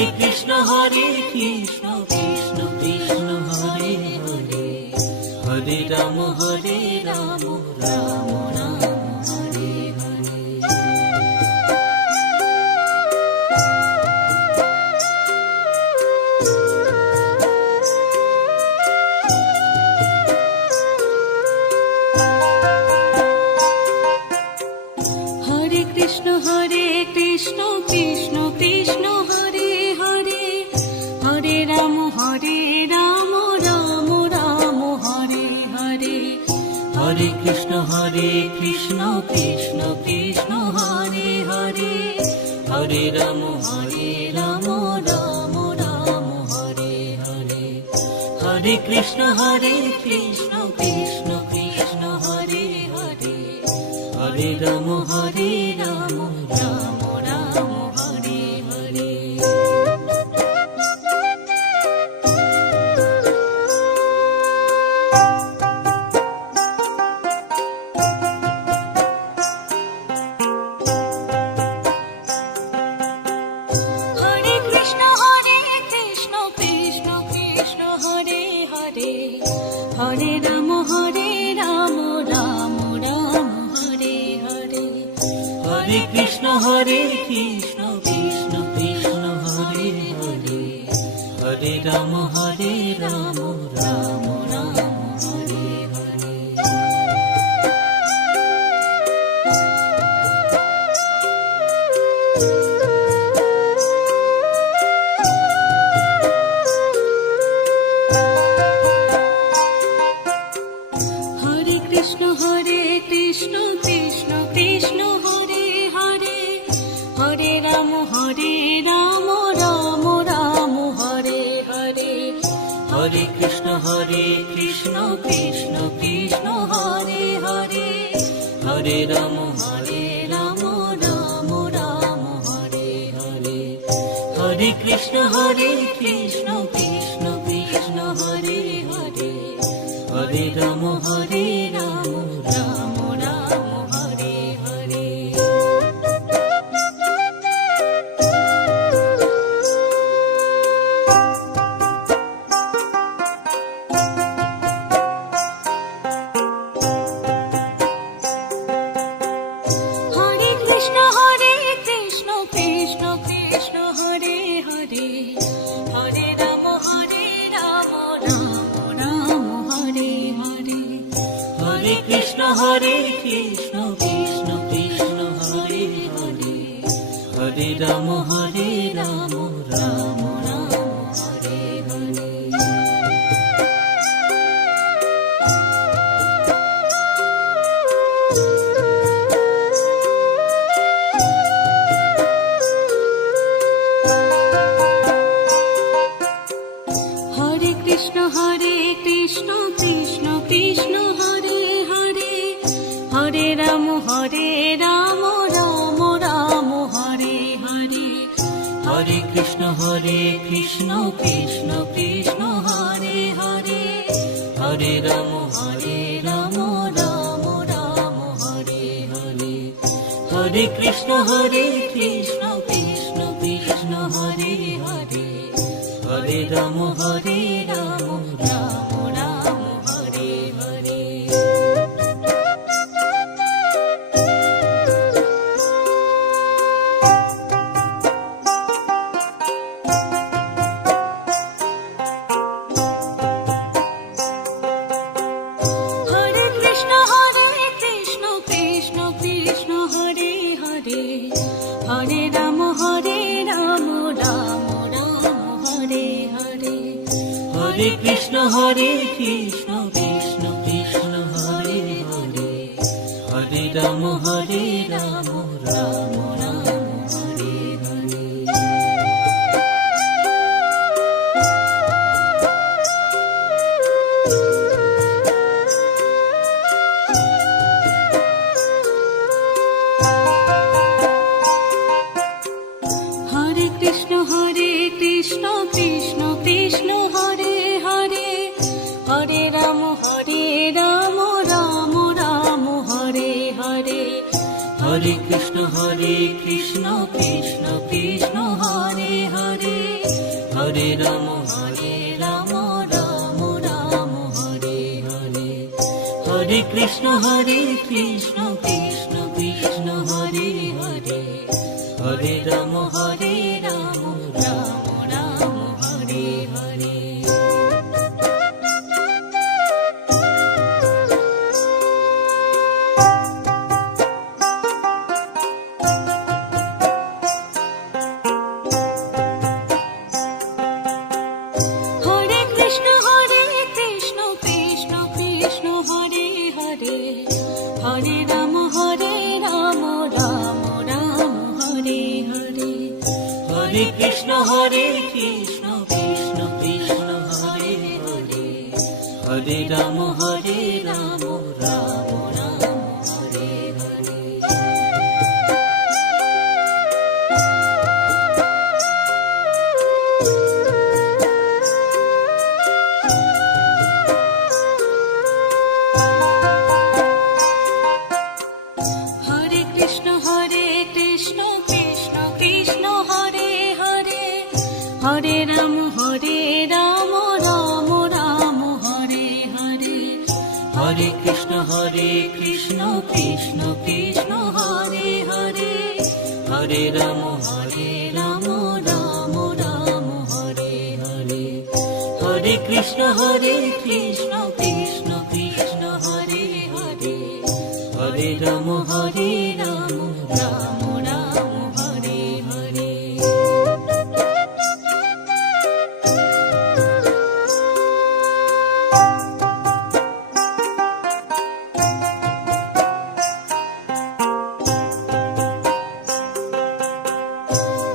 Hare Krishna Krishna Krishna Hare Hare, Hare Ram Ram Ram Hare Hare. Hare Krishna Krishna Krishna Krishna Hare Hare, Hare Ram Ram Ram Hare Hare. Hare Krishna Krishna Krishna Krishna Hare Hare, Hare Ram Ram Ram Ram Hare Hare. Hare Krishna Krishna Krishna Krishna Hare Hare, Hare Ram Ram Ram Ram Hare Hare. Hare Krishna Krishna Krishna Krishna Hare Hare, Hare Ram Ram Ram Hare Hare. Hare Krishna Krishna Krishna Krishna Hare Hare, Hare Ram Ram Ram Ram Hare Hare. Hare Krishna Krishna Krishna Krishna Hare Hare, Hare Ram Ram Ram Hare Hare. Hare Krishna Krishna Krishna Krishna Hare Hare, Hare Ram Ram Ram Ram Hare Hare. Hare Krishna Krishna Krishna Krishna Hare Hare, Hare Ram Ram Ram Ram Hare Hare. Hare Krishna Krishna Krishna Krishna Hare Hare, Hare Ram Ram Ram Hare Hare. Hare Krishna Krishna Krishna Krishna Hare Hare, Hare Ram Ram Ram Ram Hare Hare. Hare Krishna Krishna Krishna Krishna Hare Hare, Hare Ram Ram Ram Hare Hare. Hare Krishna Krishna Krishna Krishna Hare Hare, Hare Ram Ram Ram Ram Hare Hare. Hare Krishna Krishna Krishna Krishna Hare Hare, Hare Ram Ram Ram Ram Hare Hare. Hare Krishna Krishna Krishna Krishna Hare Hare, Hare Ram Ram Ram Ram Hare Hare. Hare Krishna Krishna Krishna Krishna Hare Hare, Hare Ram Ram Ram Ram Hare Hare. Hare Krishna Krishna Krishna Krishna Hare Hare, Hare Ram Ram Ram Hare Hare. Hare Krishna Krishna Krishna Hare Hare, Hare Ram Ram Ram Hare Hare, Hare Krishna Krishna Krishna Hare Hare, Hare Ram Ram Ram Hare Hare. Hare Krishna Krishna Krishna Hare Hare, Hare Ram Ram Ram Hare Hare. Hare Krishna Krishna Krishna Hare Hare, Hare Ram Ram Ram Hare Hare. Hare Krishna Krishna Krishna Hare Hare, Hare Ram Ram Ram Hare Hare. Hare Krishna Krishna Krishna Hare Hare, Hare Ram Ram Ram Hare Hare. Hare Krishna Krishna Krishna Hare Hare, Hare Ram Ram Ram Hare Hare.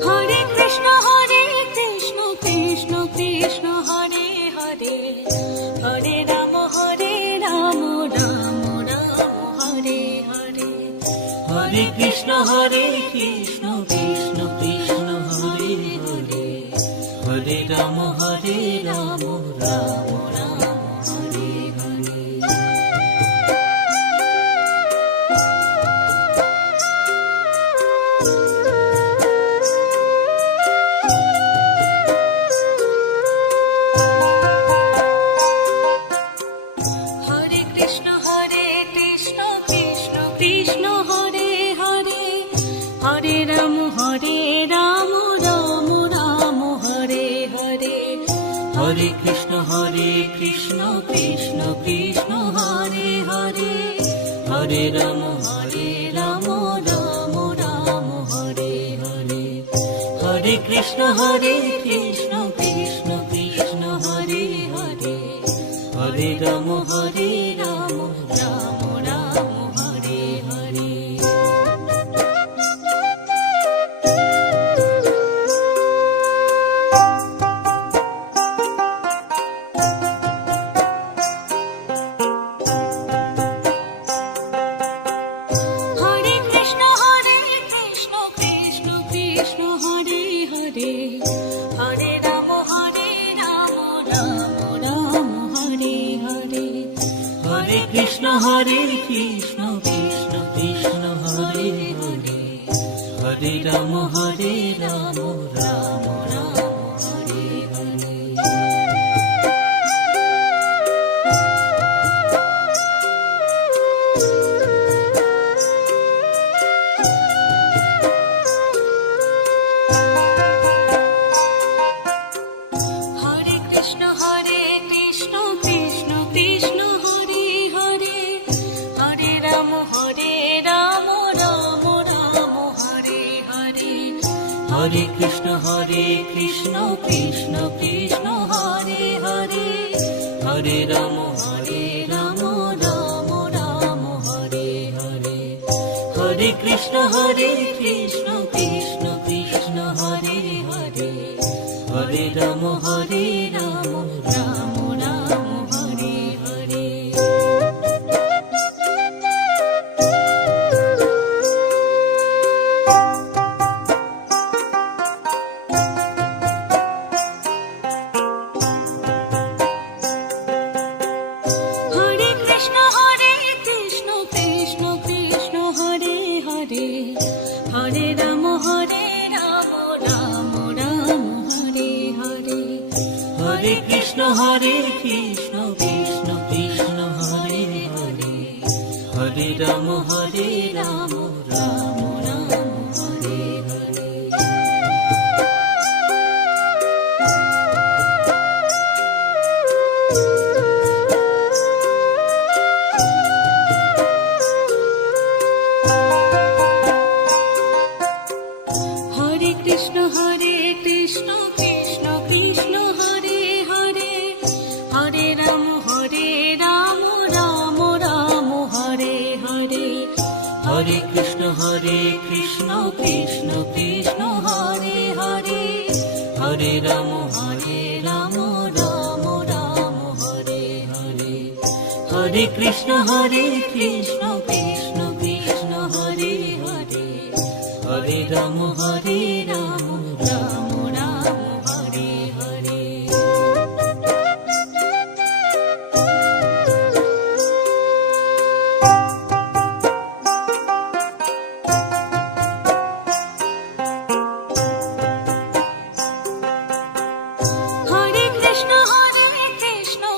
Hare Krishna Krishna Krishna Hare Hare, Hare Ram Ram Ram Hare Hare. Hare Krishna Krishna Krishna Hare Hare, Hare Ram Ram Ram Hare Hare. Hare Krishna Krishna Krishna Hare Hare, Hare Ram Ram Ram Hare Hare. Hare Krishna Krishna Krishna Hare Hare, Hare Ram Ram Ram Hare Hare. Hare Krishna Krishna Krishna Hare Hare, Hare Ram Ram Ram Hare Hare. Hare Krishna Krishna Krishna Hare Hare, Hare Ram Ram Ram Hare Hare. Hare Krishna Krishna Krishna Hare Hare, Hare Ram Ram Ram Hare Hare. Hare Krishna Krishna Krishna Hare Hare, Hare Ram Ram Ram Hare Hare. Hare Krishna Krishna Krishna Hare Hare, Hare Ram Ram Ram Hare Hare. Hare Krishna Krishna Krishna Hare Hare, Hare Ram Ram Ram Hare Hare. Hare Krishna Krishna Krishna Hare Hare, Hare Ram Ram Ram Hare Hare. Hare Krishna Krishna Krishna Hare Hare Hare Ram Ram Ram Hare Hare. Hare Krishna Krishna Krishna Hare Hare Hare Ram Ram Ram Hare Hare. Hare Krishna Krishna Krishna Hare Hare Hare Ram Ram Ram Hare Hare. Hare Krishna Krishna Krishna Hare Hare Hare Ram Ram Ram Hare Hare. Hare Krishna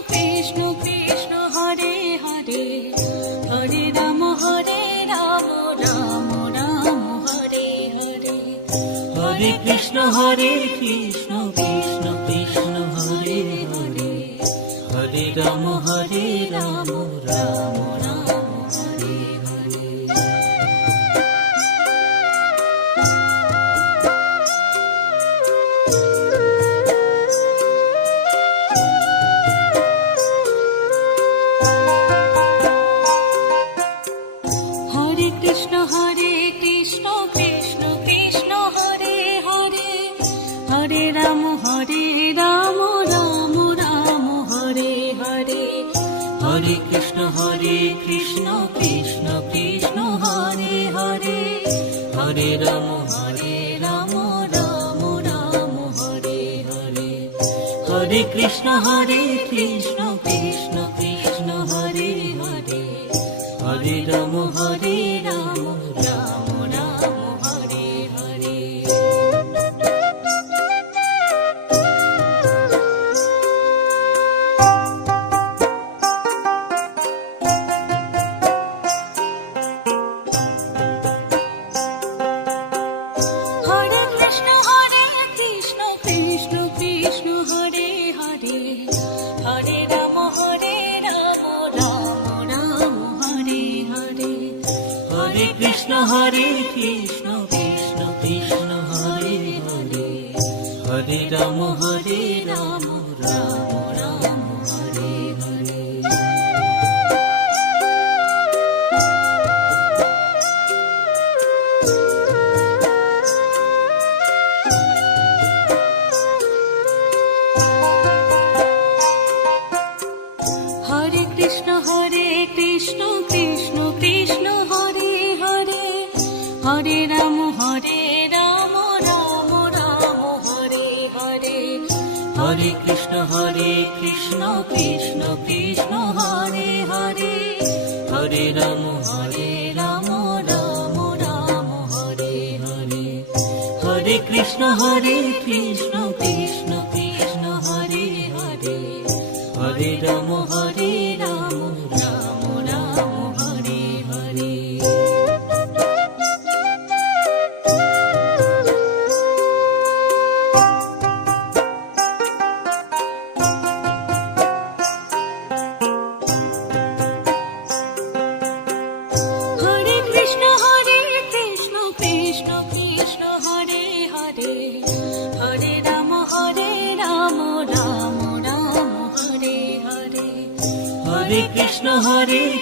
Krishna Krishna Hare Hare Hare Ram Ram Ram Hare Hare. Hare Krishna Krishna Krishna Hare Hare Hare Ram Ram Ram Hare Hare. Hare Krishna Krishna Krishna Hare Hare Hare Ram Ram Ram Hare Hare. Hare Krishna Krishna Krishna Hare Hare Hare Ram Ram Ram Hare Hare. Hare Krishna Krishna Krishna Hare Hare Hare Ram Ram Ram Hare Hare. Hare Krishna Krishna Krishna Hare Hare Hare Ram Ram Ram Hare Hare. Hare Krishna Krishna Krishna Hare Hare Hare Ram Ram Ram Hare Hare. Hare Krishna Krishna Krishna Hare Hare Hare Ram Ram Ram Hare Hare. Hare Krishna Krishna Krishna Hare Hare Hare Ram Ram Ram Hare Hare. Hare Krishna Krishna Krishna Hare Hare Hare Ram Ram Ram Hare Hare. Hare Krishna Krishna Krishna Hare Hare Hare Ram Ram Ram Hare Hare. Hare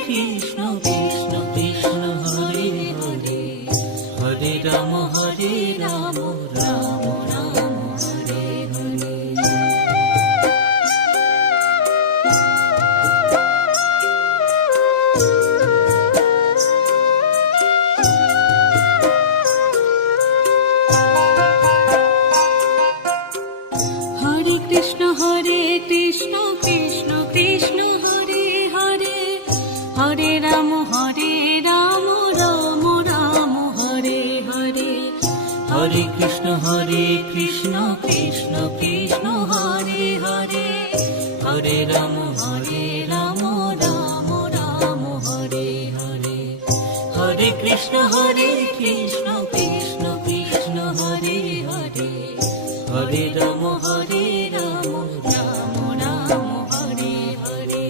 Krishna Krishna Krishna Hare Hare Hare Ram Ram Ram Hare Hare. Hare Krishna Krishna Krishna Hare Hare Hare Ram Ram Ram Hare Hare. Hare Krishna Krishna Krishna Hare Hare Hare Ram Ram Ram Hare Hare, Hare Krishna Krishna Krishna Hare Hare, Hare Ram Ram Ram Hare Hare.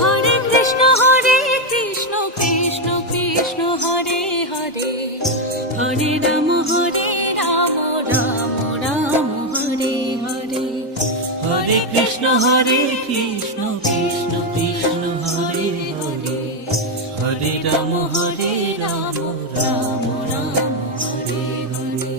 Hare Krishna Krishna Krishna Hare Hare, Hare Ram Ram Ram Hare Hare. Hare Krishna Krishna Krishna Hare Hare, Hare Ram Ram Ram Hare Hare.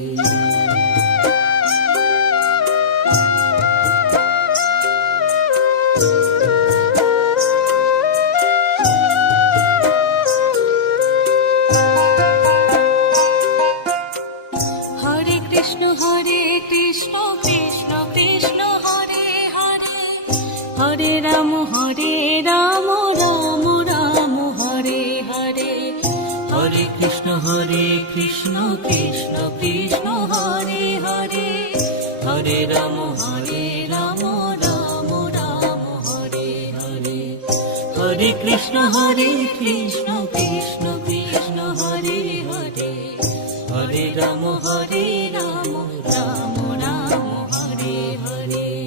Hare Krishna Krishna Krishna Hare Hare, Hare Ram Ram Ram Hare Hare. Hare Krishna Krishna Krishna Hare Hare, Hare Ram Ram Ram Hare Hare. Hare Krishna Krishna Krishna Hare Hare, Hare Ram Ram Ram Hare Hare.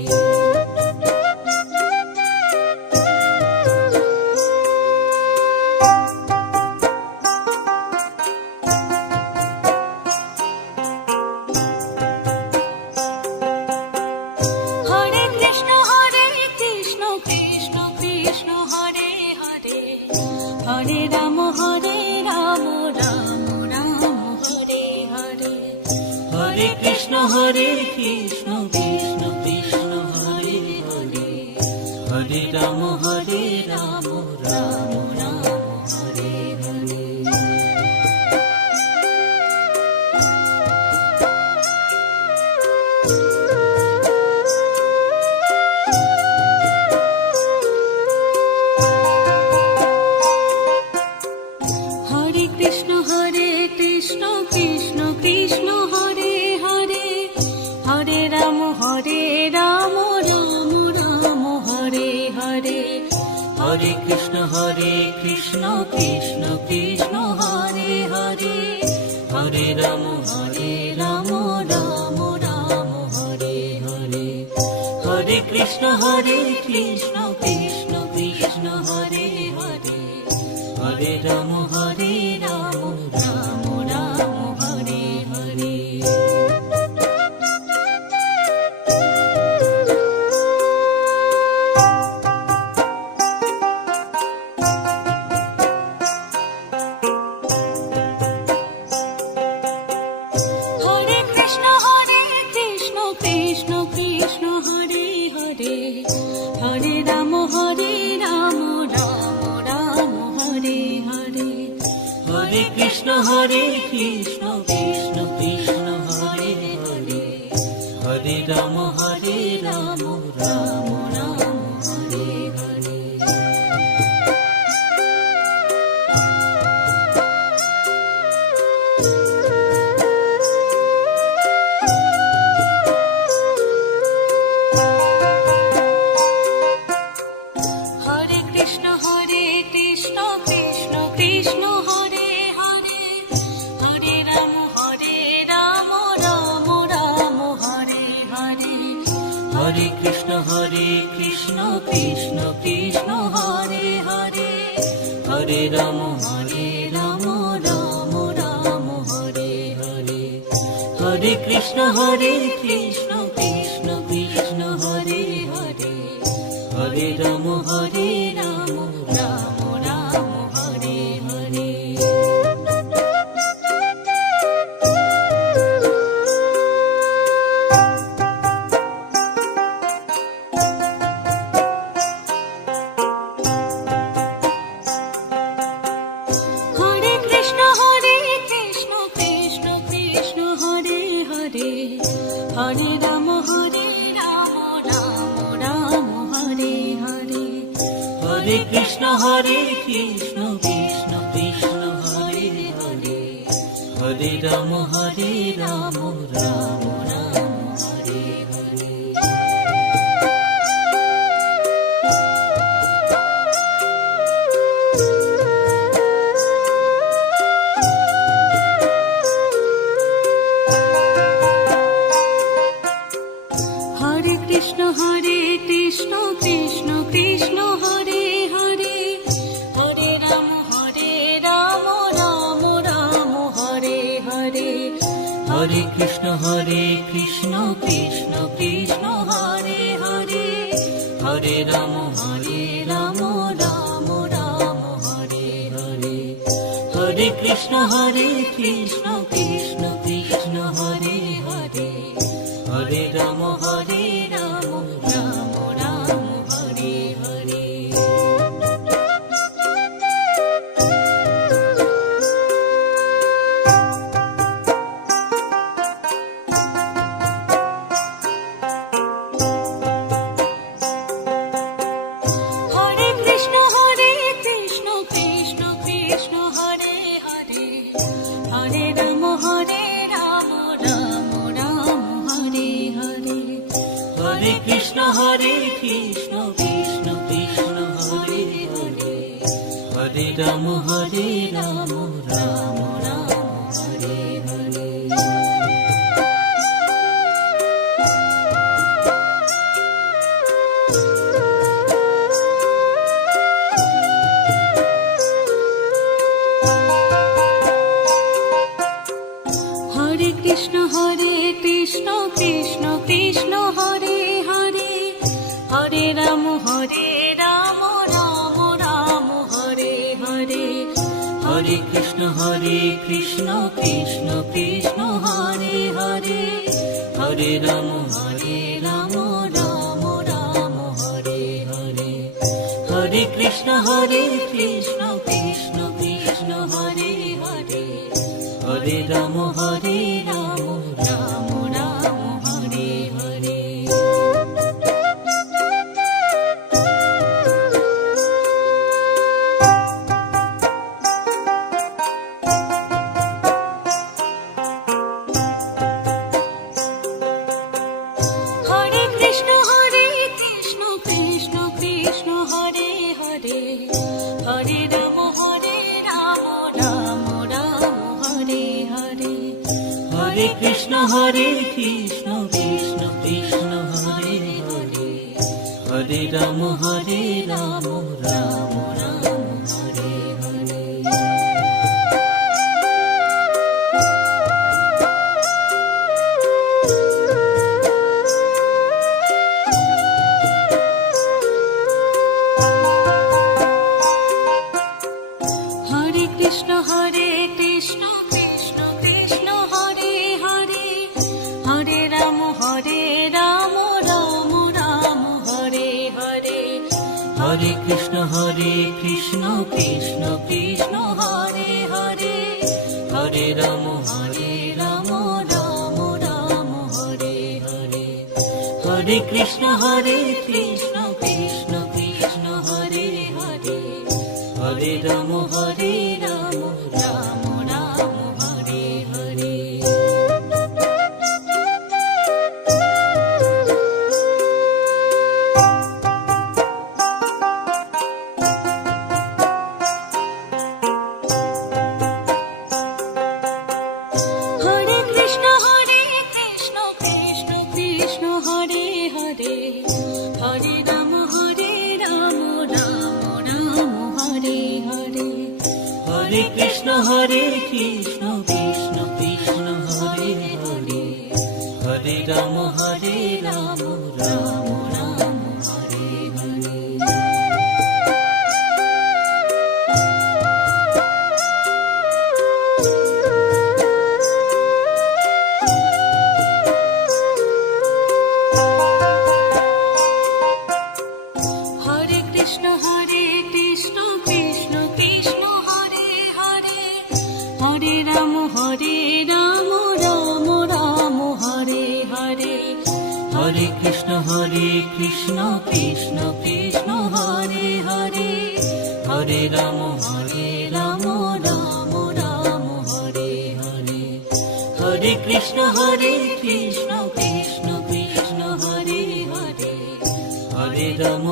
Hare Krishna Krishna Krishna Hare Hare, Hare Ram Ram Ram Hare Hare. Hare Krishna Krishna Krishna Hare Hare, Hare Ram Ram Ram Hare Hare. Hare Krishna Krishna Krishna Hare Hare, Hare Ram Ram Ram Hare Hare. Hare Krishna Krishna Krishna Hare Hare, Hare Ram Ram Ram Hare Hare. Hare Krishna Krishna Krishna Hare Hare, Hare Ram Ram Ram Hare Hare. Hare Krishna Krishna Krishna Hare Hare, Hare Ram Ram Ram Hare Hare. Hare Krishna Krishna Krishna Hare Hare, Hare Ram Ram Ram Hare Hare. Hare Krishna Krishna Krishna Hare Hare, Hare Ram Ram Ram Hare Hare. Hare Krishna Krishna Krishna Hare Hare, Hare Ram Ram Ram Hare Hare. Hare Krishna Krishna Krishna Hare Hare, Hare Ram Ram Ram Hare Hare. Hare Krishna Krishna Krishna Hare Hare, Hare Ram Hare Krishna Hare Krishna Krishna Krishna Hare Hare Hare Ram Ram Ram Hare Hare. Hare Krishna Krishna Krishna Hare Hare Hare Ram Ram Ram Hare Hare. Hare Krishna Krishna Krishna Hare Hare Hare Ram Ram Ram Hare Hare. Hare Krishna Krishna Krishna Hare Hare Hare Ram Ram Ram Hare Hare. Hare Krishna Krishna Krishna Hare Hare Hare Ram Ram Ram Hare Hare. Hare Krishna Krishna Krishna Hare Hare Hare Ram Ram Ram Hare Hare. Hare Krishna Krishna Krishna Hare Hare Hare Ram Ram Ram Hare Hare. Hare Krishna Krishna Krishna Hare Hare Hare Ram Ram Ram Hare Hare. Hare Krishna Krishna Krishna Hare Hare Hare Ram Ram Ram Hare Hare. Hare Krishna Krishna Krishna Hare Hare Hare Ram Ram Ram Hare Hare. Hare Krishna Krishna Krishna Hare Hare Hare Ram Ram Ram Hare Hare. Hare Krishna Krishna Krishna Hare Hare Hare Ram Ram Ram Hare Hare. Hare Krishna Krishna Krishna Hare Hare Hare Ram Ram Ram Hare Hare. Hare Krishna Krishna Krishna Hare Hare Hare Ram Ram Ram Hare Hare. Hare Krishna Krishna Krishna Hare Hare Hare Ram Ram Ram Hare Hare. Hare Krishna Krishna Krishna Hare Hare Hare Ram Ram Ram Hare Hare. Hare Krishna Krishna Krishna Hare Hare Hare Ram Ram Ram Hare Hare. Hare Krishna Krishna Krishna Hare Hare Hare Ram Ram Ram Hare Hare, Hare Krishna Krishna Krishna Hare Hare, Hare Ram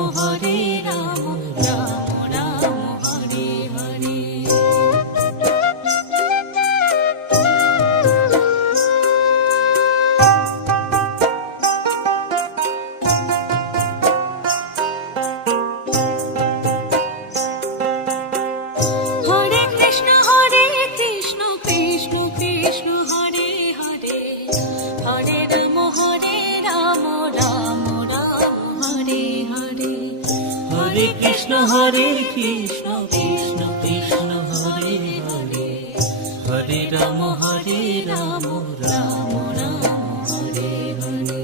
Ram Ram Hare Hare. Hare Krishna Krishna Krishna Hare Hare, Hare Ram Ram Ram Hare Hare. Hare Krishna Krishna Krishna Hare Hare, Hare Ram Ram Ram Hare Hare.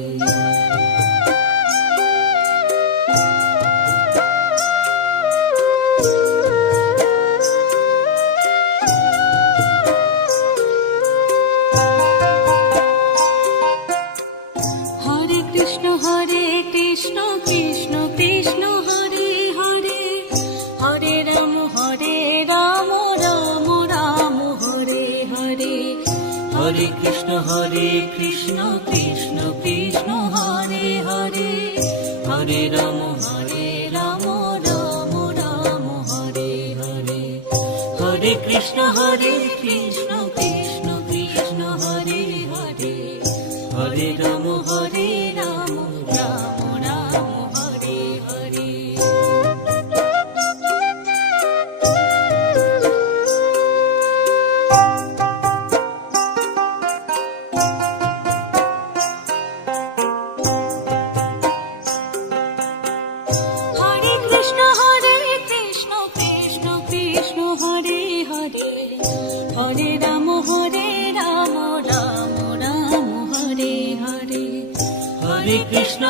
Hare Krishna Krishna Krishna Hare Hare, Hare Ram Ram Ram Hare Hare. Hare Krishna Krishna Krishna Hare Hare, Hare Ram Ram Ram Hare Hare. Hare Krishna Krishna Krishna Hare Hare, Hare Ram Ram Ram Hare Hare. Hare Krishna Krishna Krishna Hare Hare, Hare Ram Ram Ram Hare Hare. Hare Krishna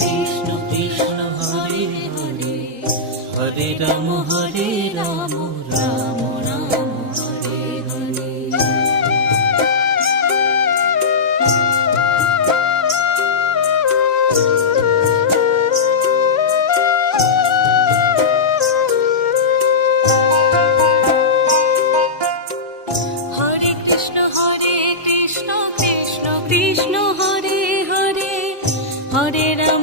Krishna Krishna Hare Hare, Hare Ram Ram Ram Hare Hare. Hare Krishna Krishna Krishna Hare Hare, Hare Ram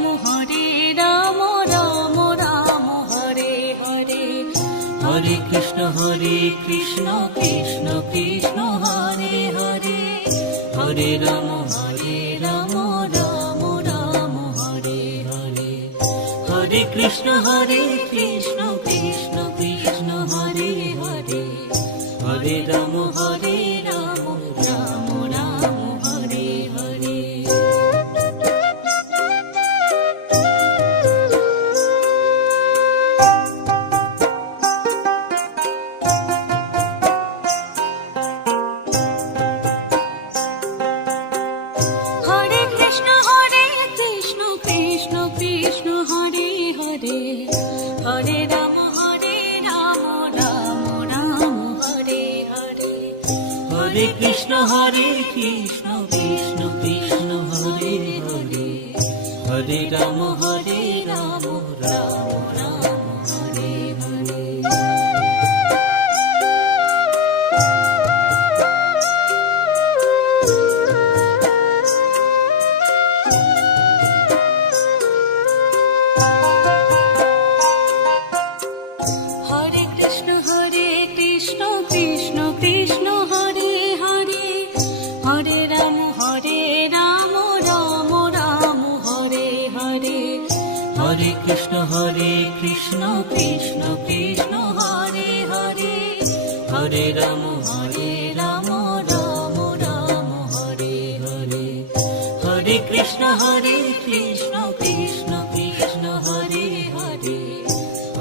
Ram Ram Hare Hare. Hare Krishna Krishna Krishna Hare Hare, Hare Ram Ram Ram Hare Hare. Hare Krishna Krishna Krishna Hare Hare, Hare Ram Ram Ram Hare Hare. Hare Krishna Krishna Krishna Hare Hare, Hare Ram Ram Ram Hare Hare. Hare Krishna Krishna Krishna Hare Hare, Hare Ram Ram Ram Hare Hare. Hare Krishna Krishna Krishna Hare Hare, Hare Ram Ram Ram Hare Hare. Hare Krishna Krishna Krishna Hare Hare, Hare Ram Ram Ram Hare Hare. Hare Krishna Krishna Krishna Hare Hare,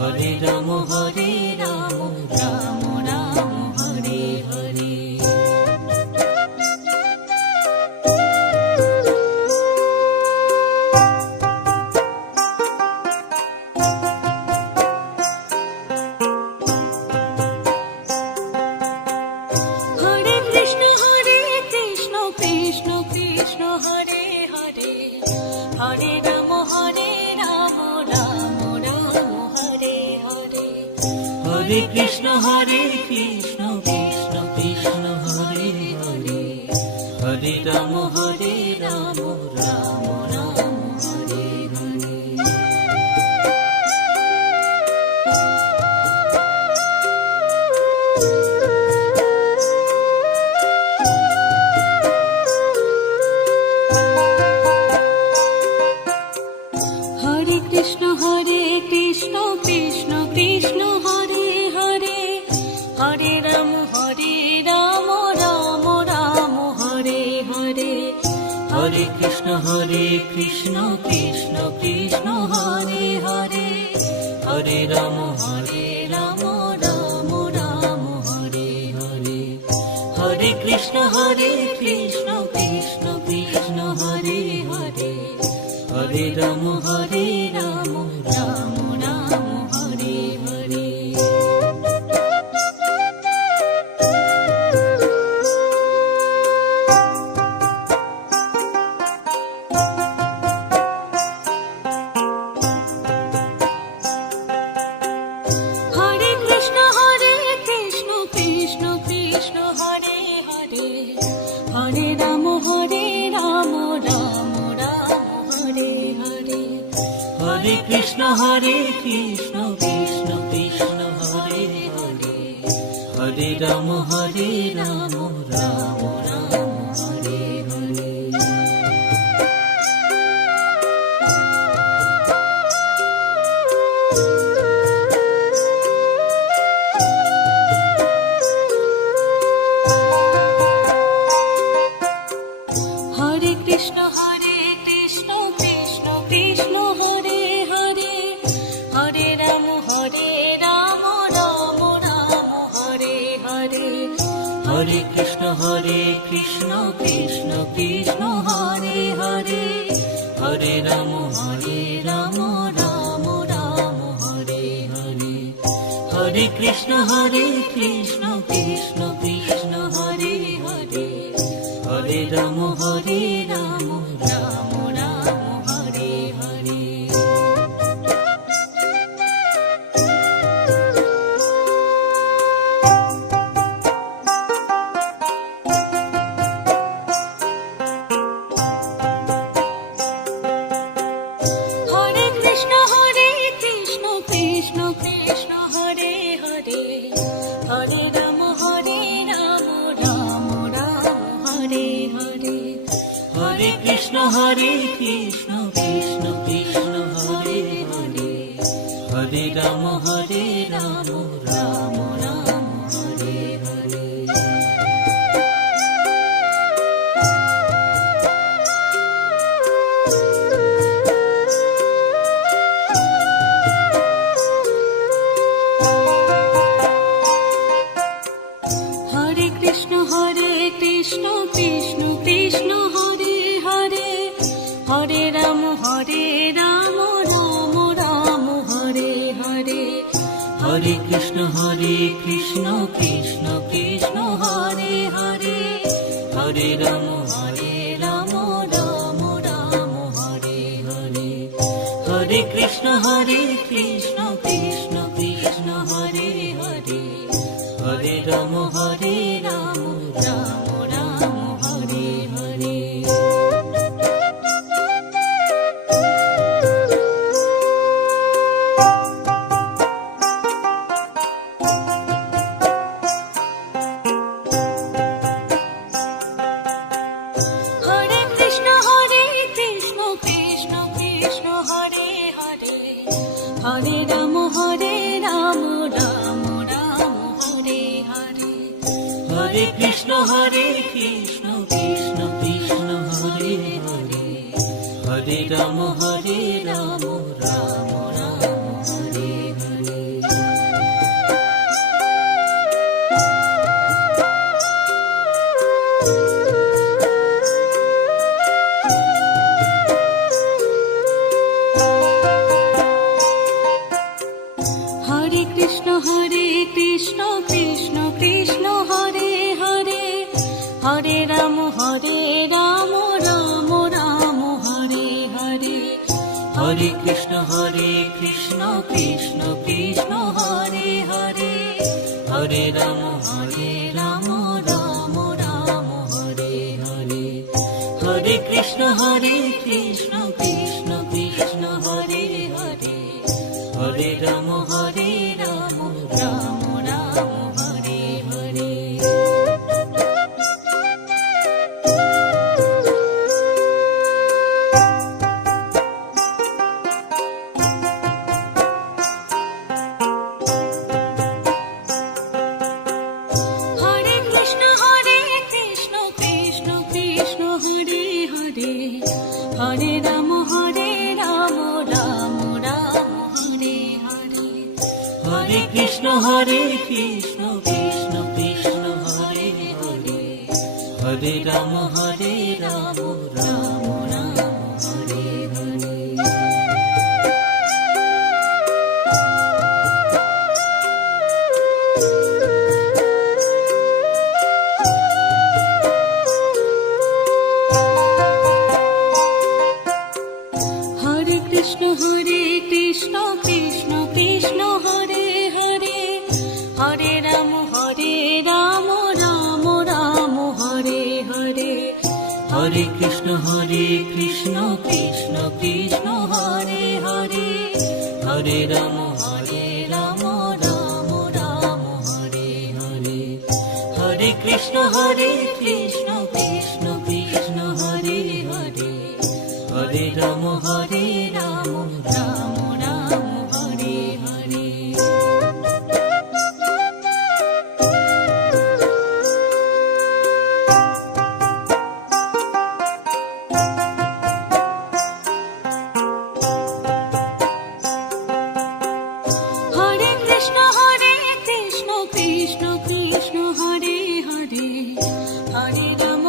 Hare Ram Ram Ram Hare Hare. Hare Krishna Krishna Krishna Hare Hare, Hare Ram Ram Ram Hare Hare. Hare Krishna Krishna Krishna Hare Hare, Hare Ram Ram Ram Hare Hare. Hare Krishna Krishna Krishna Hare Hare, Hare Ram Ram Ram Hare Hare. Hare Krishna Krishna Krishna Hare Hare, Hare Ram Ram Ram Hare Hare. Hare Krishna Krishna Krishna Hare Hare, Hare Ram Ram Ram Hare Hare. Hare Krishna Krishna Krishna Hare Hare, Hare Ram Ram Ram Hare Hare. Hare Krishna Krishna Krishna Hare Hare, Hare Ram Ram Ram Hare Hare. Hare Krishna Krishna Krishna Hare Hare, Hare Ram Ram Ram Hare Hare. Hare Krishna Krishna Krishna Hare Hare, Hare Ram Ram Ram Hare Hare. Hare Krishna Krishna Krishna Hare Hare, Hare Ram Ram Ram Hare Hare. Hare Krishna Krishna Krishna Hare Hare, Hare Ram Ram Ram Hare Hare. Hare Krishna Krishna Krishna Hare Hare, Hare Ram Ram Ram Hare Hare. Hare Krishna Krishna Krishna Hare Hare, Hare Ram Ram Ram Hare Hare. Hare Krishna Krishna Krishna Hare Hare, Hare Ram Ram Ram Hare Hare. Hare Krishna Krishna Krishna Hare Hare, Hare Ram Ram Ram Hare Hare. Hare Krishna Krishna Krishna Hare Hare, Hare Ram Ram Ram Hare Hare. Hare Krishna Krishna Krishna Hare Hare, Hare Ram Ram Ram Hare Hare. Hare Krishna Krishna Krishna Hare Hare, Hare Ram Ram Ram Hare Hare. Hare Krishna Krishna Krishna Hare Hare, Hare Ram Ram Ram Ram Hare Hare, Hare Krishna Krishna Krishna Hare Hare, Hare Ram Ram Ram Hare Hare. Hare Krishna Krishna Krishna Hare Hare, Hare Ram Ram Ram Hare Hare. Hare Krishna Krishna Krishna Hare Hare, Hare Ram Ram Ram Hare Hare. Hare Krishna Krishna Krishna Hare Hare, Hare Ram Ram Ram Hare Hare. Hare Krishna Krishna Krishna Hare Hare, Hare Ram Ram Ram Hare Hare. Hare Krishna Krishna Krishna Hare Hare, Hare Ram Ram Ram Hare Hare. Hare Krishna Krishna Krishna Hare Hare, Hare Ram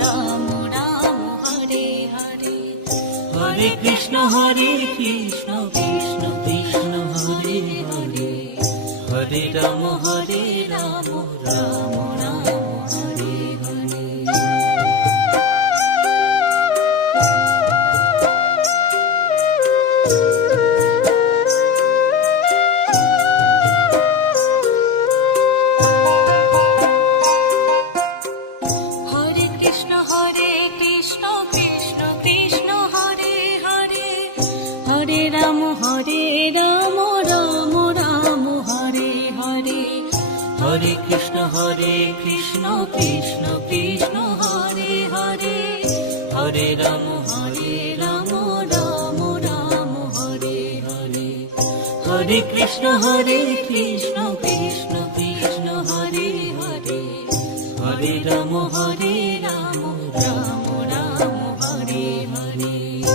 Ram Ram Hare Hare. Hare Krishna Krishna Krishna Hare Hare, Hare Ram Ram Ram Hare Hare. Hare Krishna Krishna Krishna Hare Hare, Hare Ram Ram Ram Hare Hare. Hare Krishna Krishna Krishna Hare Hare, Hare Ram Ram Ram Hare Hare. Hare Krishna Krishna Krishna Hare Hare, Hare Ram Ram Ram Hare Hare.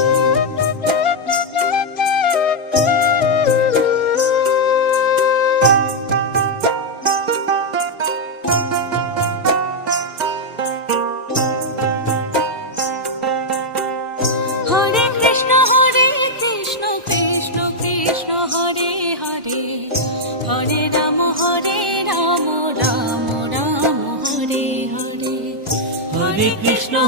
Hare Krishna Krishna Krishna Hare Hare, Hare Ram Ram Ram Hare Hare.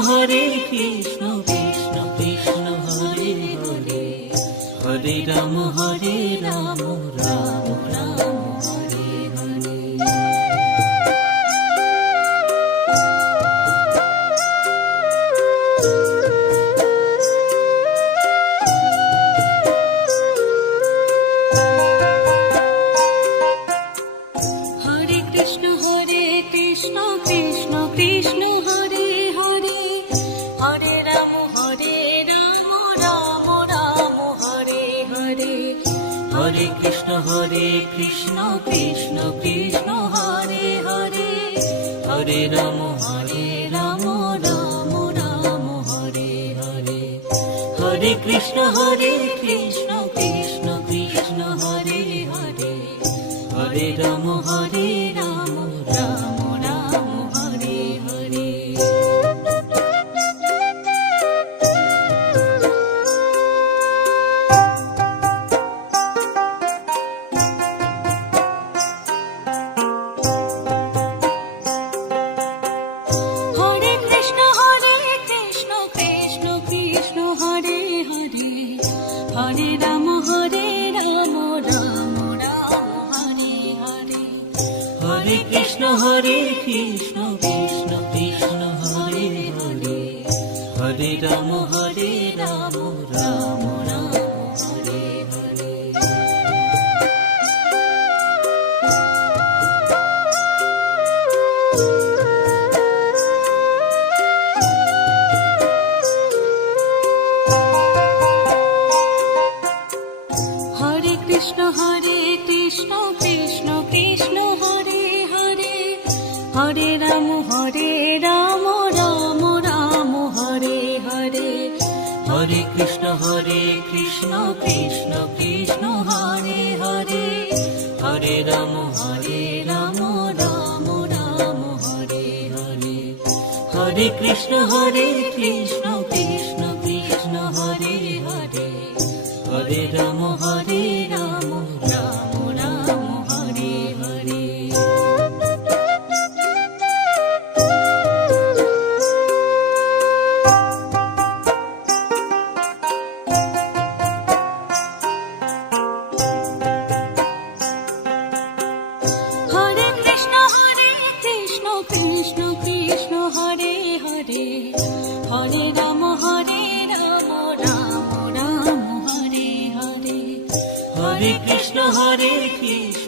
Hare Krishna Krishna Krishna Hare Hare, Hare Ram Ram Ram Hare Hare. Hare Krishna Krishna Krishna Hare Hare, Hare Ram Ram Ram Hare Hare. Hare Krishna Krishna Krishna Hare Hare, Hare Ram Ram Ram Hare Hare. Hare Krishna Krishna Krishna Hare Hare, Hare Ram Ram Ram Hare Hare. Hare Krishna Krishna Krishna Hare Hare, Hare Ram Ram Ram Hare Hare. Hare Krishna Krishna Krishna Hare Hare Hare Ram Ram Ram Hare Hare. Hare Krishna Krishna Krishna Hare Hare Hare Ram Ram Ram Hare Hare. Hare Krishna Krishna Krishna Hare Hare Hare Ram Ram Ram Hare Hare. Hare Krishna Krishna Krishna Hare Hare Hare Ram Ram Ram Hare Hare. Hare Krishna Krishna Krishna Hare Hare Hare Ram Ram Ram Hare Hare. Hare Krishna Krishna